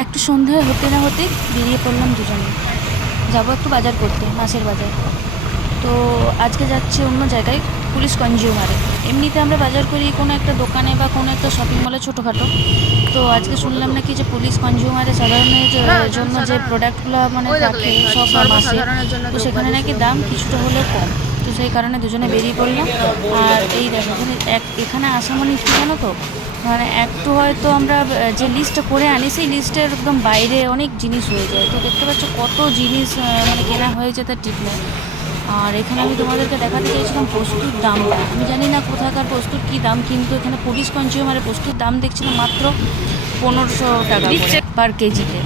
একটু সন্ধে হতে না হতে বেরিয়ে পড়লাম দুজনে। যাব একটু বাজার করতে মাছের বাজার। তো আজকে যাচ্ছি অন্য জায়গায় পুলিশ কনজিউমারে। এমনিতে আমরা বাজার করি কোনো একটা দোকানে বা কোনো একটা শপিং মলে ছোটোখাটো। তো আজকে শুনলাম নাকি যে পুলিশ কনজিউমারে সাধারণের যে- হ্যাঁ, জন্য যে প্রোডাক্টগুলো মানে আছে, সব মাসে তো সেখানে নাকি দাম কিছুটা হলেও কম। তো সেই কারণে দুজনে বেরিয়ে পড়লাম। আর এই দেখো এখানে এক এখানে আসা মানে কী জানো তো? মানে একটু হয়তো আমরা যে লিস্টটা করে আনি সেই লিস্টের একদম বাইরে অনেক জিনিস হয়ে যায়। তো দেখতে পাচ্ছ কত জিনিস মানে কেনা হয়েছে তার ঠিক নেই। আর এখানে আমি তোমাদেরকে দেখাতে চাইছিলাম পোস্তুর দামটা। আমি জানি না কোথাকার পোস্তুর কী দাম কিন্তু এখানে পুলিশ কনজিউমারে পোস্তুর দাম দেখছিলাম মাত্র পনেরোশো টাকা পার কেজিতে।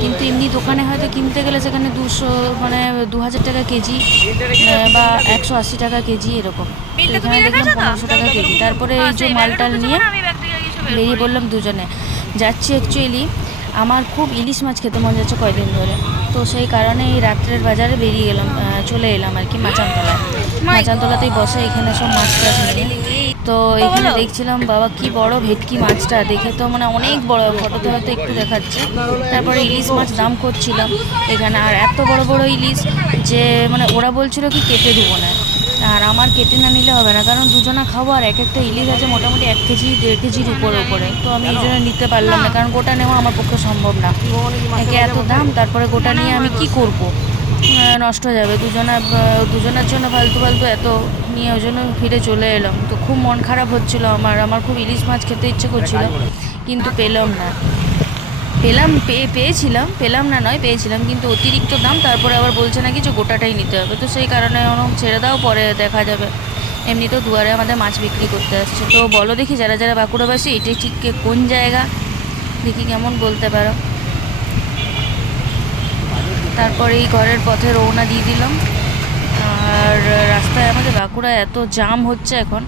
কিন্তু এমনি দোকানে হয়তো কিনতে গেলে সেখানে দুশো মানে দু হাজার টাকা কেজি বা একশো আশি টাকা কেজি এরকম। এখানে দেখলাম পনেরোশো টাকা কেজি। তারপরে এই যে মালটাল নিয়ে বেরিয়ে পড়লাম দুজনে। যাচ্ছি অ্যাকচুয়ালি আমার খুব ইলিশ মাছ খেতে মন যাচ্ছে কয়দিন ধরে। তো সেই কারণে এই রাত্রের বাজারে বেরিয়ে গেলাম চলে এলাম আর কি মাচানতলায়। মাচানতলাতেই বসে এখানে সব মাছ টাছ নিয়ে। তো এখানে দেখছিলাম বাবা কি বড় ভেটকি মাছটা। দেখে তো মানে অনেক বড় ফটোতে হয়তো একটু দেখাচ্ছে। তারপরে ইলিশ মাছ দাম করছিলাম এখানে। আর এত বড় বড় ইলিশ যে মানে ওরা বলছিল কি কেটে দেবো না। আর আমার কেটে না নিলে হবে না কারণ দুজনা খাব আর এক একটা ইলিশ আছে মোটামুটি এক কেজি দেড় কেজির উপরে উপরে। তো আমি এই জন্য নিতে পারলাম না কারণ গোটা নেওয়া আমার পক্ষে সম্ভব না। একে এত দাম তারপরে গোটা নিয়ে আমি কি করব? নষ্ট হয়ে যাবে। দুজনা দুজনের জন্য ফালতু ফালতু এত নিয়ে ওই জন্য ফিরে চলে এলাম। তো খুব মন খারাপ হচ্ছিল আমার। আমার খুব ইলিশ মাছ খেতে ইচ্ছে করছিল কিন্তু পেলাম না। পেলাম পেয়ে পেয়েছিলাম, পেলাম না নয়, পেয়েছিলাম, কিন্তু অতিরিক্ত দাম, তারপরে আবার বলছে নাকি যে গোটাটাই নিতে হবে, তো সেই কারণে ওরকম ছেড়ে দাও, পরে দেখা যাবে। এমনিতেও দুয়ারে আমাদের মাছ বিক্রি করতে আসছে। তো বলো দেখি যারা যারা বাঁকুড়াবাসী, এটাই ঠিক কে- কোন জায়গা? দেখি কেমন বলতে পারো। তারপরে এই ঘরের পথে রওনা দিয়ে দিলাম। আর রাস্তায় আমাদের বাঁকুড়া এত জাম হচ্ছে এখন।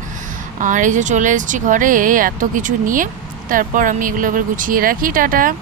আর এই যে চলে এসেছি ঘরে, এত কিছু নিয়ে। তারপর আমি এগুলো এবার গুছিয়ে রাখি, টাটা।